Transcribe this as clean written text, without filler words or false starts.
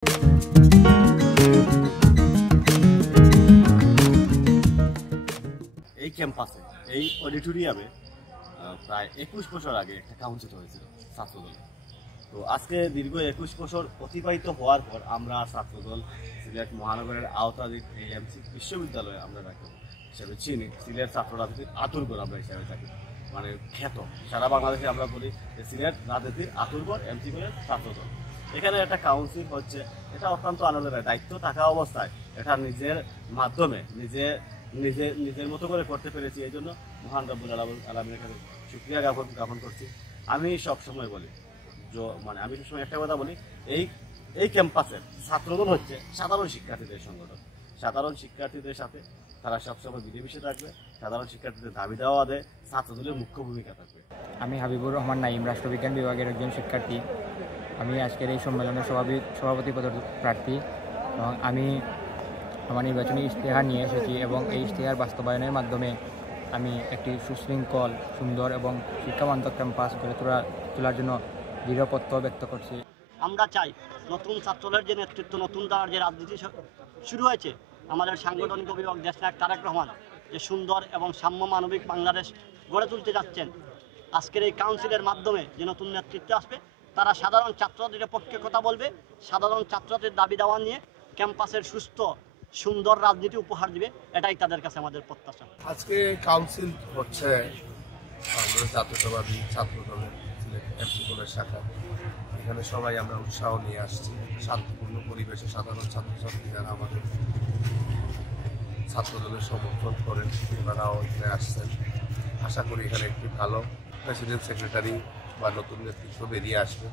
এই ক্যাম্পাসে এই অডিটোরিয়ামে প্রায় 21 বছর আগে একটা কাউন্সিল হয়েছিল ছাত্রদল। তো আজকে দীর্ঘ 21 বছর অতিবাহিত হওয়ার পর আমরা ছাত্রদল সিলেট মহানগরের আওতাধীন এই এমসি বিশ্ববিদ্যালয়ে আমরা হিসাবে চিনি। সিলেট ছাত্র রাজনীতির আতুরঘর আমরা হিসাবে থাকি, মানে খ্যাত সারা বাংলাদেশে আমরা বলি যে সিলেট রাজনীতির আতুরঘর এমসি কলেজ ছাত্রদল। এখানে একটা কাউন্সিল হচ্ছে, এটা অত্যন্ত আনন্দের। দায়িত্ব থাকা অবস্থায় এটা নিজের মাধ্যমে নিজের মতো করে করতে পেরেছি। এই জন্য মহান রব্বুল আলামিনের কাছে শুকরিয়া জ্ঞাপন করছি। আমি সবসময় বলি আমি সবসময় একটা কথা বলি, এই ক্যাম্পাসের ছাত্রদল হচ্ছে সাধারণ শিক্ষার্থীদের সংগঠন। সাধারণ শিক্ষার্থীদের সাথে তারা সবসময় মিলেমিশে থাকবে, সাধারণ শিক্ষার্থীদের দাবি দেওয়া দেয়, ছাত্রদলের মুখ্য ভূমিকা থাকবে। আমি হাবিবুর রহমান নাইম, রাষ্ট্রবিজ্ঞান বিভাগের একজন শিক্ষার্থী। আমি আজকের এই সম্মেলনের সভাপতি প্রার্থী এবং আমি আমার নির্বাচনী ইশতেহার নিয়ে এসেছি এবং এই ইশতেহার বাস্তবায়নের মাধ্যমে আমি একটি সুশৃঙ্খল, সুন্দর এবং শিক্ষাবান্ধব ক্যাম্পাস গড়ে তোলার জন্য দৃঢ় প্রত্যয় ব্যক্ত করছি। আমরা চাই নতুন ছাত্রদের যে নেতৃত্ব, নতুন ধারার যে রাজনীতি শুরু হয়েছে, আমাদের সাংগঠনিক অভিভাবক দেশনায়ক তারেক রহমান যে সুন্দর এবং সাম্য মানবিক বাংলাদেশ গড়ে তুলতে যাচ্ছেন, আজকের এই কাউন্সিলের মাধ্যমে যে নতুন নেতৃত্ব আসবে তারা সাধারণ ছাত্রদের পক্ষে কথা বলবে, সাধারণ ছাত্রদের দাবি দেওয়া নিয়ে ক্যাম্পাসের সুস্থ সুন্দর রাজনীতি উপহার দিবে, এটাই তাদের কাছে আমাদের প্রত্যাশা। আজকে কাউন্সিল হচ্ছে আমরা জাতীয়তাবাদী ছাত্রদলের সিলেট এমসি কলেজ শাখা। এখানে সবাই আমরা উৎসাহ নিয়ে আসছি, শান্তিপূর্ণ পরিবেশে সাধারণ ছাত্রছাত্রী যারা আমাদের ছাত্রদলের সমর্থন করেন ওনারাও এখানে আসছেন। আশা করি এখানে একটি ভালো প্রেসিডেন্ট, সেক্রেটারি বা নতুন নেতৃত্ব বেরিয়ে আসবে।